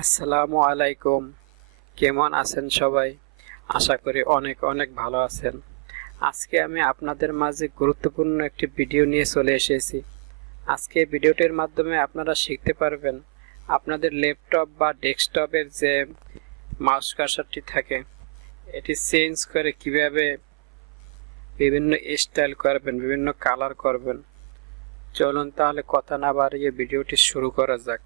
আসসালামু আলাইকুম। কেমন আছেন সবাই? আশা করি অনেক অনেক ভালো আছেন। আজকে আমি আপনাদের মাঝে গুরুত্বপূর্ণ একটি ভিডিও নিয়ে চলে এসেছি। আজকে ভিডিওটির মাধ্যমে আপনারা শিখতে পারবেন আপনাদের ল্যাপটপ বা ডেস্কটপের যে মাউস কার্সারটি থাকে এটি চেঞ্জ করে কিভাবে বিভিন্ন স্টাইল করবেন, বিভিন্ন কালার করবেন। চলুন তাহলে কথা না বাড়িয়ে ভিডিওটি শুরু করা যাক।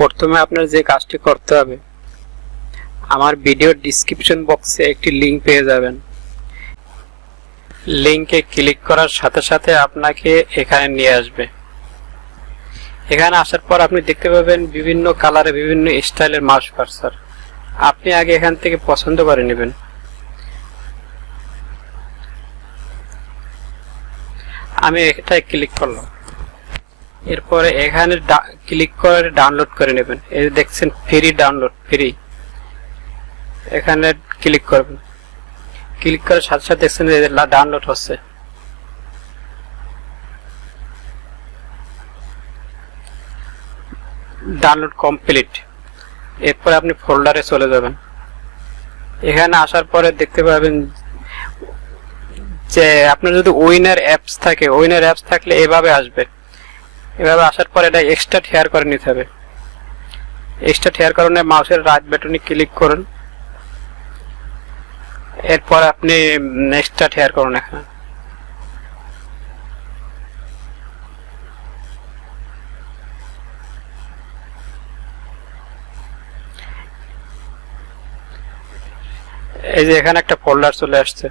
প্রথমে আপনার যে কাজটি করতে হবে, আমার ভিডিওর ডেসক্রিপশন বক্সে একটি লিংক পেয়ে যাবেন। লিংকে ক্লিক করার সাথে সাথে আপনাকে এখানে নিয়ে আসবে। এখানে আসার পর আপনি দেখতে পাবেন বিভিন্ন কালারে বিভিন্ন স্টাইলের মাউস কার্সার। আপনি আগে এখান থেকে পছন্দ করে নেবেন। আমি এটাই ক্লিক করলাম। এরপরে এখানে ক্লিক করে ডাউনলোড করে নেবেন। এই দেখছেন ফ্রি ডাউনলোড, ফ্রি। এখানে ক্লিক করবেন। ক্লিক করার সাথে সাথে দেখছেন ডাউনলোড হচ্ছে। Download complete. এরপর আপনি ফোল্ডারে চলে যাবেন। এখানে আসার পরে দেখতে পাবেন যে আপনার যদি উইনার অ্যাপস থাকে, উইনার অ্যাপস থাকলে এভাবে আসবে। এভাবে আসার পর এটা এক্সট্রা হেয়ার করে নিতে হবে। এক্সট্রা হেয়ার করণে মাউসের রাইট বাটনে ক্লিক করুন। এরপর আপনি এক্সট্রা হেয়ার করুন। এখানে এই যে এখানে একটা ফোল্ডার চলে আসছে।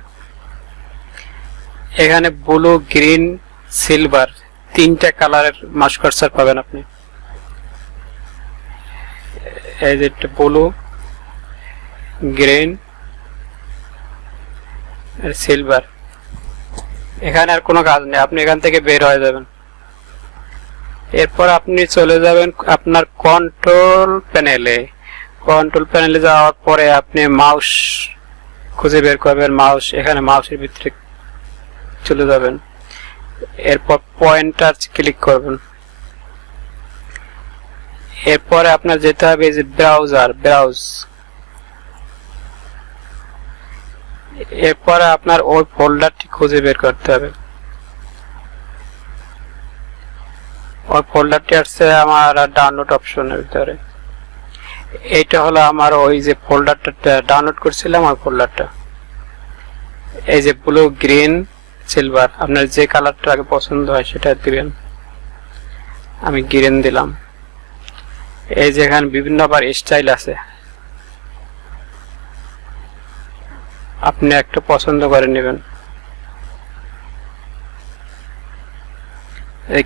এখানে ব্লু, গ্রিন, সিলভার তিনটা কালারের মাউস কার্সার পাবেন আপনি। এই যে ব্লু, গ্রিন আর সিলভার। এখানে আর কোনো কাজ নেই, আপনি এখান থেকে বের হয়ে যাবেন। এরপর আপনি চলে যাবেন আপনার কন্ট্রোল প্যানেলে। কন্ট্রোল প্যানেলে যাওয়ার পরে আপনি মাউস খুঁজে বের করবেন। মাউস এখানে মাউসের ভিতরে চলে যাবেন। এরপর পয়েন্টার ক্লিক করবেন। এরপরে আপনার যেতে হবে যে ব্রাউজার, ব্রাউজ। এরপরে আপনার ওই ফোল্ডারটি খুঁজে বের করতে হবে। ওই ফোল্ডারটি আসছে আমার ডাউনলোড অপশনের ভিতরে। এইটা হলো আমার ওই যে ফোল্ডারটা ডাউনলোড করছিলাম, ওই ফোল্ডারটা। এই যে ব্লু, গ্রিন, সিলভার, আপনার যে কালারটা আগে পছন্দ হয় সেটা দিবেন। আমি গ্রিন দিলাম। এই যে এখানে বিভিন্ন আবার স্টাইল আছে, আপনি একটা পছন্দ করে নেবেন।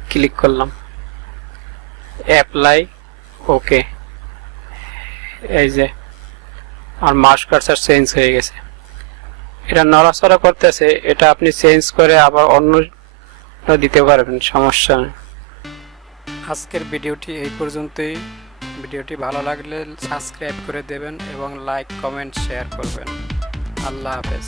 ক্লিক করলাম, অ্যাপ্লাই, ওকে। এই যে আর মাউস কার্সার চেঞ্জ হয়ে গেছে। এটা নড়াচড়া করতেছে, এটা আপনি চেঞ্জ করে আবার অন্য দিতে পারবেন, সমস্যা নেই। আজকের ভিডিওটি এই পর্যন্তই। ভিডিওটি ভালো লাগলে সাবস্ক্রাইব করে দেবেন এবং লাইক, কমেন্ট, শেয়ার করবেন। আল্লাহ হাফেজ।